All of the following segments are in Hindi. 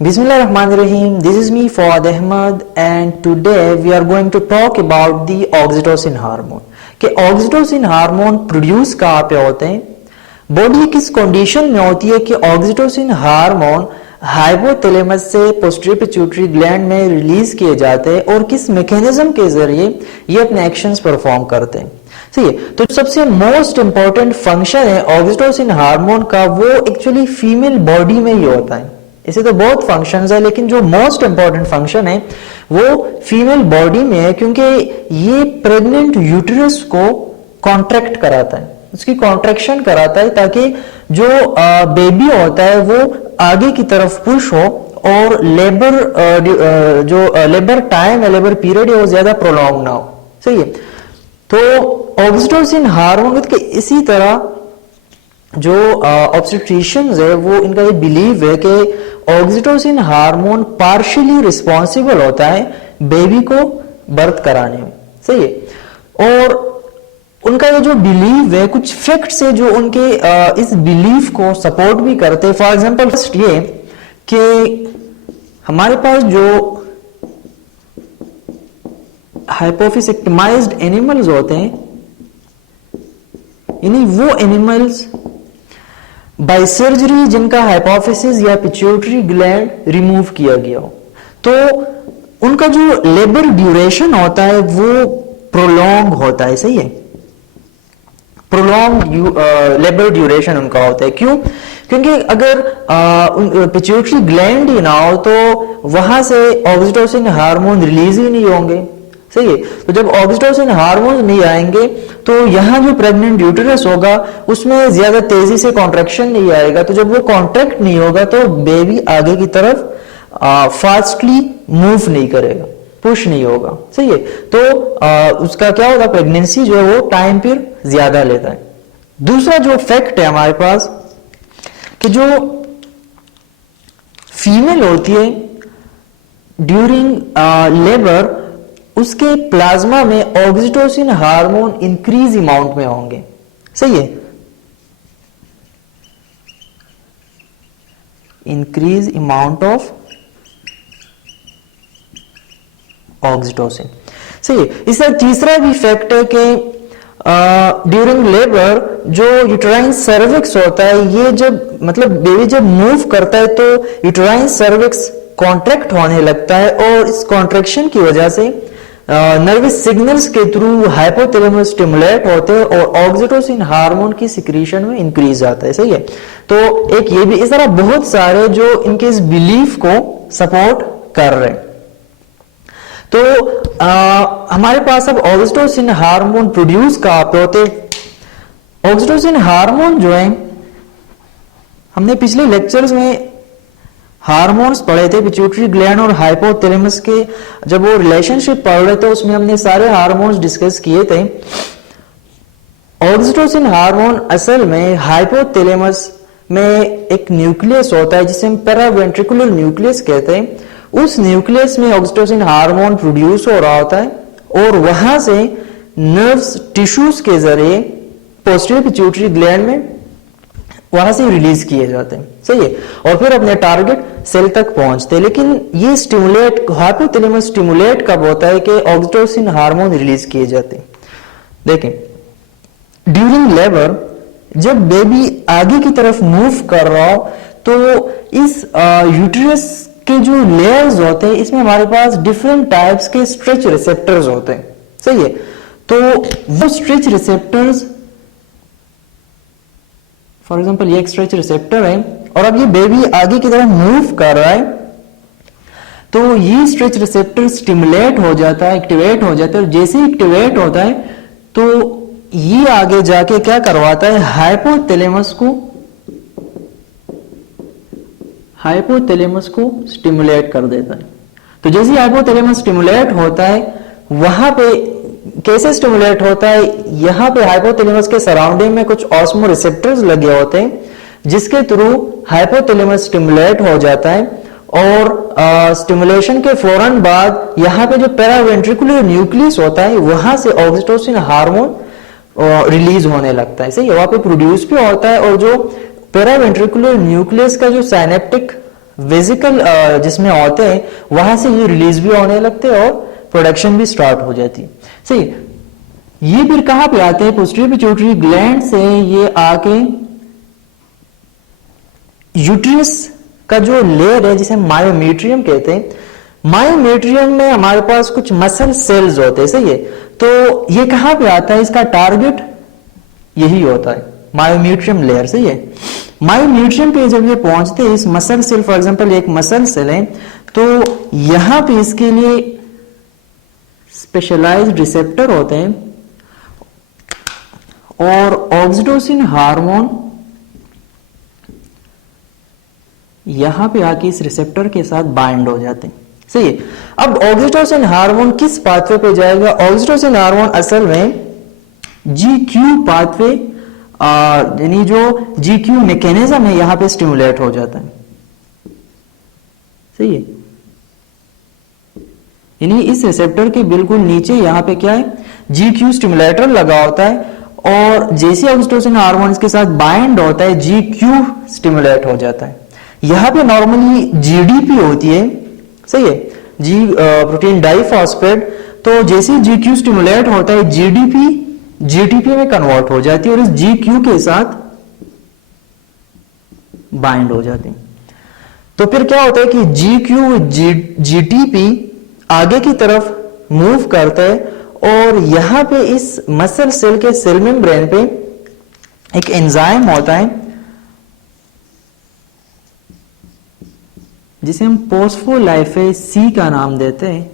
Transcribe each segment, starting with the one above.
Bismillahirrahmanirrahim. This is me Fawad Ahmad and today we are going to talk about the oxytocin hormone. कि oxytocin hormone प्रोड्यूस कहाँ पे होते हैं, बॉडी किस कंडीशन में होती है कि oxytocin हार्मोन हाइपोथैलेमस से पोस्टीरियर पिट्यूटरी ग्लैंड में रिलीज किए जाते हैं और किस मैकेनिज्म के जरिए ये अपने एक्शंस परफॉर्म करते हैं। सही है, तो सबसे मोस्ट इंपॉर्टेंट फंक्शन है ऑक्सीटोसिन हार्मोन का, वो एक्चुअली फीमेल बॉडी में ही होता है। इसे तो बहुत फंक्शंस है लेकिन जो मोस्ट इंपॉर्टेंट फंक्शन है वो फीमेल बॉडी में है, क्योंकि ये प्रेग्नेंट यूटेरस को कॉन्ट्रैक्ट कराता है, उसकी कॉन्ट्रैक्शन कराता है ताकि जो बेबी होता है वो आगे की तरफ पुश हो और लेबर जो लेबर टाइम है, लेबर पीरियड है वो ज्यादा प्रोलॉन्ग ना हो। सही है, तो ऑक्सीटोसिन हार्मोन के इसी तरह जो ऑब्स्टेट्रिशियंस है वो इनका ये बिलीव है कि ऑक्सीटोसिन हार्मोन पार्शियली रिस्पॉन्सिबल होता है बेबी को बर्थ कराने में। सही है, और उनका ये जो बिलीव है, कुछ फैक्ट्स है जो उनके इस बिलीव को सपोर्ट भी करते हैं। फॉर एग्जांपल फर्स्ट ये कि हमारे पास जो हाइपोफिस एक्टिमाइज्ड एनिमल्स होते हैं, यानी वो एनिमल्स बाय सर्जरी जिनका हाइपोफिसिस या पिट्यूटरी ग्लैंड रिमूव किया गया हो, तो उनका जो लेबर ड्यूरेशन होता है वो प्रोलॉन्ग होता है। सही है, प्रोलॉन्ग लेबर ड्यूरेशन उनका होता है। क्यों? क्योंकि अगर पिट्यूटरी ग्लैंड ही ना हो तो वहां से ऑक्सीटोसिन हार्मोन रिलीज ही नहीं होंगे। सही है, तो जब ऑक्सीटोसिन हार्मोन नहीं आएंगे तो यहाँ जो प्रेग्नेंट यूटेरस होगा उसमें ज्यादा तेजी से कॉन्ट्रैक्शन नहीं आएगा, तो जब वो कॉन्ट्रैक्ट नहीं होगा तो बेबी आगे की तरफ फास्टली मूव नहीं करेगा, पुश नहीं होगा। सही है, तो उसका क्या होगा, प्रेगनेंसी जो है वो टाइम फिर ज्यादा लेता है। दूसरा जो फैक्ट है हमारे पास कि जो फीमेल होती है ड्यूरिंग लेबर, उसके प्लाज्मा में ऑक्सीटोसिन हार्मोन इंक्रीज अमाउंट में होंगे। सही है, इंक्रीज अमाउंट ऑफ ऑक्सीटोसिन। सही है, इसका तीसरा भी फैक्ट है कि ड्यूरिंग लेबर जो यूटेराइन सर्विक्स होता है, ये जब मतलब बेबी जब मूव करता है तो यूटेराइन सर्विक्स कॉन्ट्रैक्ट होने लगता है और इस कॉन्ट्रैक्शन की वजह से नर्वस सिग्नल्स के थ्रू हाइपोथैलेमस स्टिमुलेट होते हैं और ऑक्सीटोसिन हार्मोन की सिक्रीशन में इंक्रीज आता है। सही है, तो एक ये भी, इस तरह बहुत सारे जो इनके इस बिलीफ को सपोर्ट कर रहे हैं। तो हमारे पास अब ऑक्सीटोसिन हार्मोन प्रोड्यूस कहाँ पे होते हैं। ऑक्सीटोसिन हार्मोन जो है, हमने पिछले लेक्चर्स में हार्मोन्स पढ़े थे, पिट्यूटरी ग्लैंड और हाइपोथैलेमस के जब वो रिलेशनशिप पढ़ रहे थे उसमें हमने सारे हार्मोन्स डिस्कस किए थे। ऑक्सीटोसिन हार्मोन असल में हाइपोथैलेमस में एक न्यूक्लियस होता है जिसे हम पैरावेंट्रिकुलर न्यूक्लियस कहते हैं। उस न्यूक्लियस में ऑक्सीटोसिन हार्मोन प्रोड्यूस हो रहा होता है और वहां से नर्व्स टिश्यूज के जरिए पोस्टीरियर पिट्यूटरी ग्लैंड में वहां से रिलीज किए जाते हैं। सही है, और फिर अपने टारगेट सेल तक पहुंचते हैं। लेकिन ये स्टिमुलेट, हाइपोथैलेमस स्टिमुलेट कब होता है कि ऑक्सीटोसिन हार्मोन रिलीज किए जाते हैं। देखें, ड्यूरिंग लेबर जब बेबी आगे की तरफ मूव कर रहा हो तो इस यूटेरस के जो लेयर्स होते हैं इसमें हमारे पास डिफरेंट टाइप्स के स्ट्रेच रिसेप्टर्स होते हैं। सही है, तो वो स्ट्रेच रिसेप्टर्स, फॉर एग्जाम्पल ये एक स्ट्रेच रिसेप्टर है और अब ये बेबी आगे की तरफ मूव कर रहा है तो ये स्ट्रेच रिसेप्टर स्टिमुलेट हो जाता है, एक्टिवेट हो जाता है, और जैसे ही एक्टिवेट होता है तो ये आगे जाके क्या करवाता है, हाइपोथैलेमस को स्टिमुलेट कर देता है। तो जैसे ही हाइपोथैलेमस स्टिमुलेट होता है, वहां पे कैसे स्टिमुलेट होता है, यहां पे हाइपोथैलेमस के सराउंडिंग में कुछ ऑस्मो रिसेप्टर्स लगे होते हैं जिसके थ्रू हाइपोथैलेमस स्टिमुलेट हो जाता है और स्टिमुलेशन के फौरन बाद यहां पे जो पैरावेंट्रिकुलर न्यूक्लियस होता है वहां से ऑक्सीटोसिन हार्मोन रिलीज होने लगता है। सही है, वहां पे प्रोड्यूस भी होता है और जो पैरावेंट्रिकुलर न्यूक्लियस का जो साइनेप्टिक वेसिकल जिसमें होते हैं वहां से ये रिलीज भी होने लगते हैं और प्रोडक्शन भी स्टार्ट हो जाती है। सही, ये फिर कहां पे आते हैं, पोस्टीरियर पिट्यूटरी ग्लैंड से ये आके यूट्रस का जो लेयर है जिसे मायोमेट्रियम कहते हैं, मायोमेट्रियम में हमारे पास कुछ मसल सेल्स होते हैं। सही है, तो ये कहां पे आता है, इसका टारगेट यही होता है मायोमेट्रियम लेयर। सही है, मायोमेट्रियम पे जब ये पहुंचते हैं इस मसल सेल, फॉर एग्जांपल एक मसल सेल है, तो यहां पे इसके लिए स्पेशलाइज्ड रिसेप्टर होते हैं और ऑक्सीटोसिन हार्मोन यहां पे आके इस रिसेप्टर के साथ बाइंड हो जाते हैं। सही है, अब ऑक्सीटोसिन हार्मोन किस पाथवे पे जाएगा, ऑक्सीटोसिन हार्मोन असल में GQ पाथवे यानी जो GQ मैकेनिज्म है यहां पे स्टिमुलेट हो जाता है। सही है, यानी इस रिसेप्टर के बिल्कुल नीचे यहां पे क्या है, GQ स्टिमुलेटर लगा होता है और जैसे ऑक्सीटोसिन हार्मोन इसके साथ बाइंड होता है GQ स्टिमुलेट हो जाता है। यहां पे नॉर्मली GDP होती है। सही है, जी प्रोटीन डाइफॉस्फेट, तो जैसे GQ स्टिमुलेट होता है GTP में कन्वर्ट हो जाती है और इस GQ के साथ बाइंड हो जाती है। तो फिर क्या होता है कि GQ GTP आगे की तरफ मूव करता है और यहां पे इस मसल सेल के सेल मेम्ब्रेन पे एक एंजाइम होता है जिसे हम फोस्फोलाइपेज C का नाम देते हैं,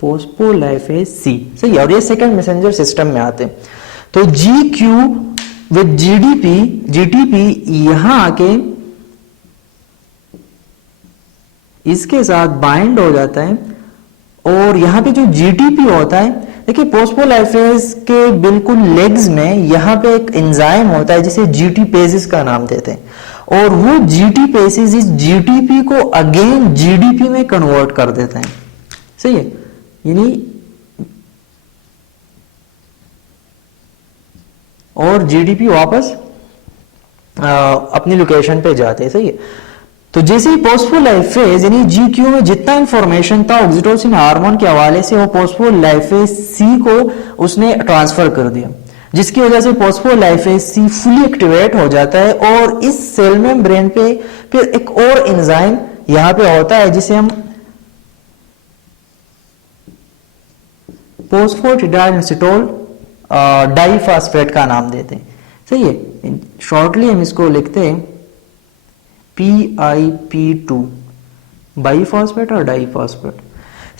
फोस्फोलाइपेज C। सही है, और ये सेकंड मैसेंजर सिस्टम में आते हैं। तो GQ विद GTP यहां आके इसके साथ बाइंड हो जाता है और यहां पे जो GTP होता है, देखिए फोस्फोलाइपेज के बिल्कुल लेग्स में यहां पे एक एंजाइम होता है जिसे GTpases का नाम देते हैं और वो GTpases इस GTP को अगेन GDP में कन्वर्ट कर देते हैं। सही है, यानी और GDP वापस अपनी लोकेशन पे जाते हैं। सही है, तो जैसे ही फोस्फोलाइपेज यानी GQ में जितना इंफॉर्मेशन था ऑक्सीटोसिन हार्मोन के हवाले से वो फोस्फोलाइपेज C को उसने ट्रांसफर कर दिया, जिसकी वजह से फोस्फोलाइपेज C फुली एक्टिवेट हो जाता है और इस सेल मेम्ब्रेन पे फिर एक और एंजाइम यहां पे होता है जिसे हम फोस्फोटिडाइलसिटोल डाइफॉस्फेट का नाम देते हैं। सही है, शॉर्टली हम इसको लिखते हैं PIP2, बाइफॉस्फेट और डाइफॉस्फेट।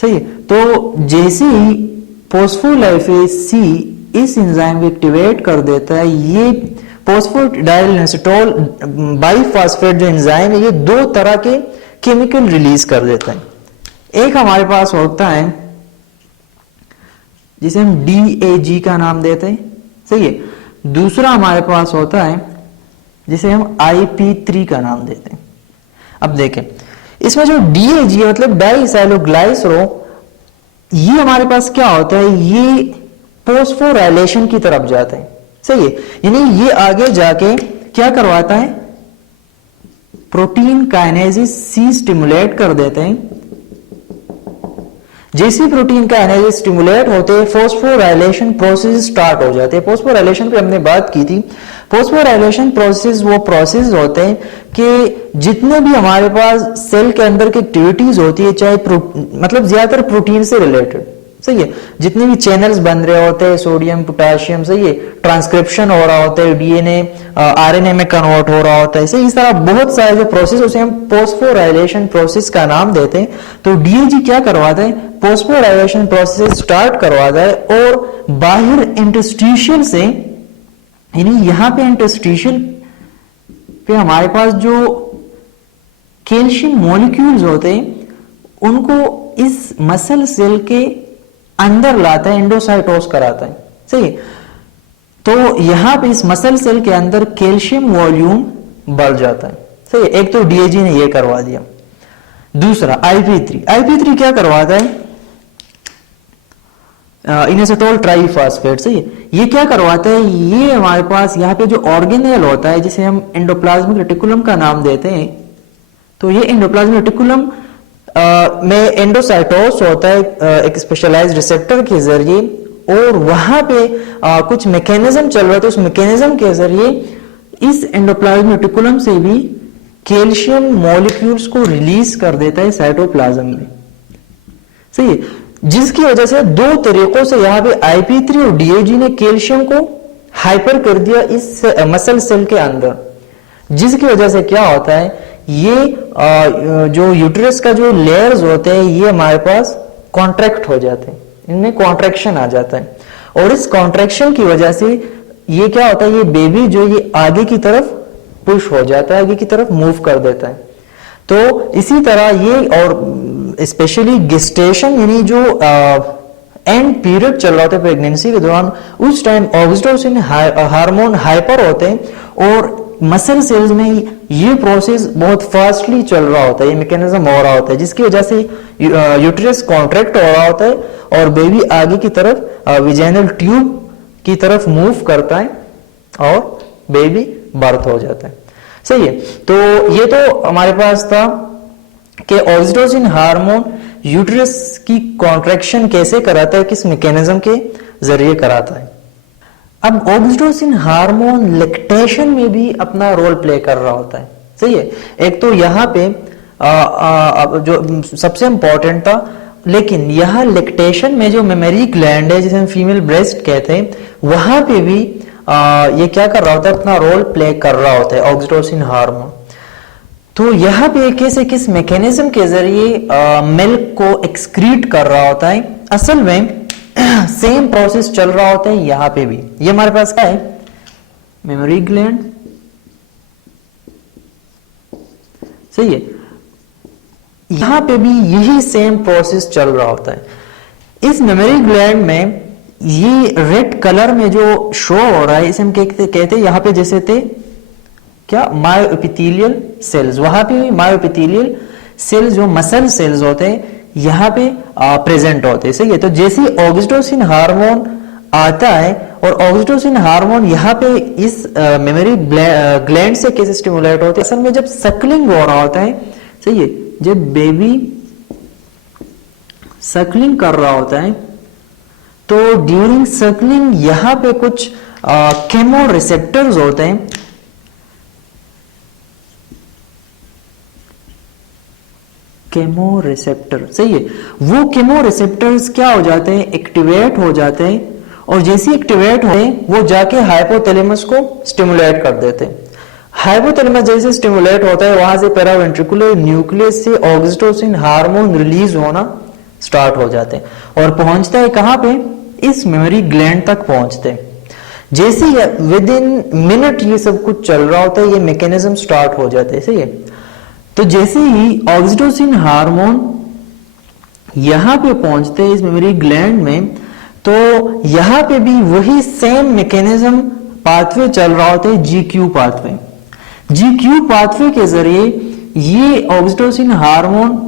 सही है, तो जैसे ही फोस्फोलाइपेज C इस एंजाइम को एक्टिवेट कर देता है, ये फोस्फोडाइलसिटोल बाइफॉस्फेट जो एंजाइम है ये दो तरह के केमिकल रिलीज कर देता है। एक हमारे पास होता है जिसे हम DAG का नाम देते हैं। सही है, दूसरा हमारे पास होता है जिसे हम IP3 का नाम देते हैं। अब देखें इसमें जो DAG है मतलब डाइसैलोग्लाइसरो, ये हमारे पास क्या होता है, ये फोस्फोराइलेशन की तरफ जाता है। सही है, यानी ये आगे जाके क्या करवाता है, प्रोटीन काइनेसिस C स्टिमुलेट कर देते हैं। जैसे प्रोटीन काइनेसिस स्टिमुलेट होते हैं फोस्फोराइलेशन प्रोसेस स्टार्ट हो जाते हैं। फोस्फोराइलेशन पे हमने बात की थी। फोस्फोराइलेशन प्रोसेस वो प्रोसेस होते हैं कि जितने भी हमारे पास सेल के अंदर की एक्टिविटीज होती है, चाहे मतलब ज्यादातर प्रोटीन से रिलेटेड। सही है, जितने भी चैनल्स बन रहे होते हैं, सोडियम पोटेशियम, सही है, ट्रांसक्रिप्शन हो रहा होता है, DNA RNA में कन्वर्ट हो रहा होता है। सही, इस तरह बहुत सारे जो प्रोसेस उसे हम फोस्फोराइलेशन प्रोसेस का नाम देते हैं। तो DAG क्या करवाता है, फोस्फोराइलेशन प्रोसेस स्टार्ट करवाता है और बाहर इंटरस्टिशियल से, यानी यहां पे इंटरस्टिशियल पे हमारे पास जो कैल्शियम मॉलिक्यूल्स होते हैं उनको इस मसल सेल के अंदर लाता है, एंडोसाइटोस कराता है। सही, तो यहां पे इस मसल सेल के अंदर कैल्शियम वॉल्यूम बढ़ जाता है। सही, एक तो DAG ने ये करवा दिया। दूसरा IP3 क्या करवाता है, इनेसेटोल ट्राइफॉस्फेट। सही, ये क्या करवाता है, ये हमारे पास यहाँ पे जो ऑर्गेनेल होता है जिसे हम एंडोप्लाज्मिक रेटिकुलम का नाम देते हैं, तो ये एंडोप्लाज्मिक रेटिकुलम में एंडोसाइटोस होता है एक स्पेशलाइज्ड रिसेप्टर के जरिए, और वहां पे कुछ मैकेनिज्म चल रहा था, उस मैकेनिज्म के जरिए इस एंडोप्लाज्मिक रेटिकुलम से भी कैल्शियम मॉलिक्यूल्स को रिलीज कर देता है साइटोप्लाज्म में। सही है, जिसकी वजह से दो तरीकों से यहाँ पे IP3 और DHG ने कैल्शियम को हाइपर कर दिया इस मसल सेल के अंदर, जिसकी वजह से क्या होता है, ये जो यूट्रस का जो लेयर्स होते हैं ये हमारे पास कॉन्ट्रैक्ट हो जाते हैं, इनमें कॉन्ट्रैक्शन आ जाता है, और इस कॉन्ट्रैक्शन की वजह से ये क्या होता है, ये बेबी जो ये आगे की तरफ पुश हो जाता है, आगे की तरफ मूव कर देता है। तो इसी तरह ये, और स्पेशली गेस्टेशन यानी जो एंड पीरियड चल रहा होता है प्रेगनेंसी के दौरान, उस टाइम ऑक्सीटोसिन हार्मोन हाइपर होते हैं और मसल सेल्स में ये प्रोसेस बहुत फास्टली चल रहा होता है, ये मैकेनिज्म हो रहा होता है, जिसकी वजह से यूट्रस कॉन्ट्रैक्ट हो रहा होता है और बेबी आगे की तरफ विजाइनल ट्यूब की तरफ मूव करता है और बेबी बर्थ हो जाता है। सही है, तो ये तो हमारे पास था कि ऑक्सीटोसिन हार्मोन यूट्रस की कॉन्ट्रैक्शन कैसे कराता है, किस मैकेनिज्म के जरिए कराता है। अब ऑक्सीटोसिन हार्मोन लैक्टेशन में भी अपना रोल प्ले कर रहा होता है। सही है, एक तो यहाँ पे जो सबसे इंपॉर्टेंट था, लेकिन यहाँ लैक्टेशन में जो मेमरी ग्लैंड है जिसे हम फीमेल ब्रेस्ट कहते हैं, वहां पे भी ये क्या कर रहा होता है, अपना रोल प्ले कर रहा होता है ऑक्सीटोसिन हार्मोन। तो यहाँ पे कैसे किस मैकेनिज्म के जरिए मिल्क को एक्सक्रीट कर रहा होता है, असल में सेम प्रोसेस चल रहा होता है यहाँ पे भी। ये हमारे पास क्या है, मेमोरी ग्लैंड। सही है, यहां पे भी यही सेम प्रोसेस चल रहा होता है। इस मेमोरी ग्लैंड में ये रेड कलर में जो शो हो रहा है, इसे हम कहते हैं यहाँ पे जैसे थे क्या, मायोएपिथेलियल सेल्स। वहां पे मायोएपिथेलियल सेल्स जो मसल सेल्स होते हैं यहाँ पे प्रेजेंट होते हैं। सही है, तो जैसे ऑक्सीटोसिन हार्मोन आता है और ऑक्सीटोसिन हार्मोन यहाँ पे इस मेमोरी ग्लैंड से कैसे स्टिमुलेट होते हैं, असल में जब सकलिंग हो रहा होता है, सही है, जब बेबी सकलिंग कर रहा होता है तो ड्यूरिंग सकलिंग यहाँ पे कुछ केमो रिसेप्टर्स होते हैं, केमो रिसेप्टर। सही है, वो केमो रिसेप्टर्स क्या हो जाते हैं, एक्टिवेट हो जाते हैं, और जैसे एक्टिवेट होते हैं वो जाके हाइपोथैलेमस को स्टिमुलेट कर देते हैं। हाइपोथैलेमस जैसे स्टिमुलेट होता है, वहां से पैरावेंट्रिकुलर न्यूक्लियस से ऑक्सीटोसिन हार्मोन रिलीज होना स्टार्ट हो जाते हैं और पहुंचता है कहां पे, इस मेमोरी ग्लैंड तक पहुंचते हैं। जैसे विद इन मिनट ये सब कुछ चल रहा होता है, ये मैकेनिज्म स्टार्ट हो जाते हैं। सही है, तो जैसे ही ऑक्सीटोसिन हार्मोन यहां पे पहुंचते हैं इस मेमोरी ग्लैंड में, तो यहां पे भी वही सेम मैकेनिज्म पाथवे चल रहा होता है, GQ पाथवे। GQ पाथवे के जरिए ये ऑक्सीटोसिन हार्मोन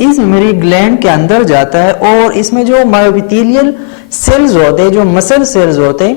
इस मेमोरी ग्लैंड के अंदर जाता है और इसमें जो मायोएपिथेलियल सेल्स होते हैं, जो मसल सेल्स होते हैं,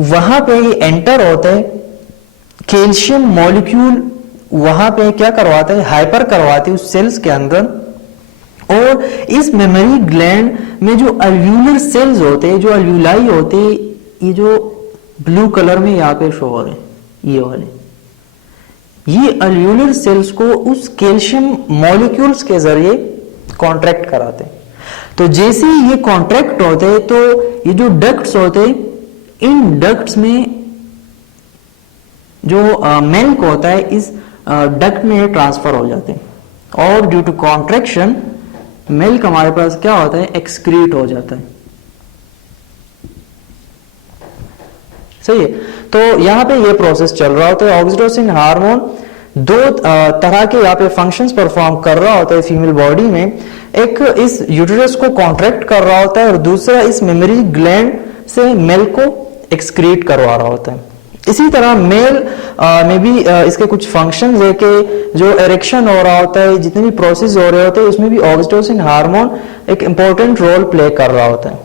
वहां पे ये एंटर होते हैं। कैल्शियम मॉलिक्यूल वहां पे क्या करवाते हैं, हाइपर करवाते हैं उस सेल्स के अंदर, और इस मेमोरी ग्लैंड में जो अल्व्यूलर सेल्स होते हैं, जो अल्व्यूलाई होते हैं, ये जो ब्लू कलर में यहाँ पे शो हो रहे हैं, ये वाले, ये अल्व्यूलर सेल्स को उस कैल्शियम मॉलिक्यूल्स के जरिए कॉन्ट्रैक्ट कराते हैं। तो जैसे ही ये कॉन्ट्रैक्ट होते हैं तो ये जो डक्ट्स होते हैं, इन डक्ट्स में जो मिल्क होता है इस डक्ट में ट्रांसफर हो जाते हैं और ड्यू टू कॉन्ट्रैक्शन मिल्क हमारे पास क्या होता है, एक्सक्रीट हो जाता है। सही है, तो यहां पे ये प्रोसेस चल रहा होता है। ऑक्सीटोसिन हार्मोन दो तरह के यहाँ पे फंक्शंस परफॉर्म कर रहा होता है फीमेल बॉडी में, एक इस यूटेरस को कॉन्ट्रैक्ट कर रहा होता है और दूसरा इस मेमोरी ग्लैंड से मिल्क को एक्सक्रीट करवा रहा होता है। इसी तरह मेल में भी इसके कुछ फंक्शंस है कि जो एरेक्शन हो रहा होता है, जितने भी प्रोसेस हो रहे होते हैं, उसमें भी ऑक्सीटोसिन हार्मोन एक इंपॉर्टेंट रोल प्ले कर रहा होता है।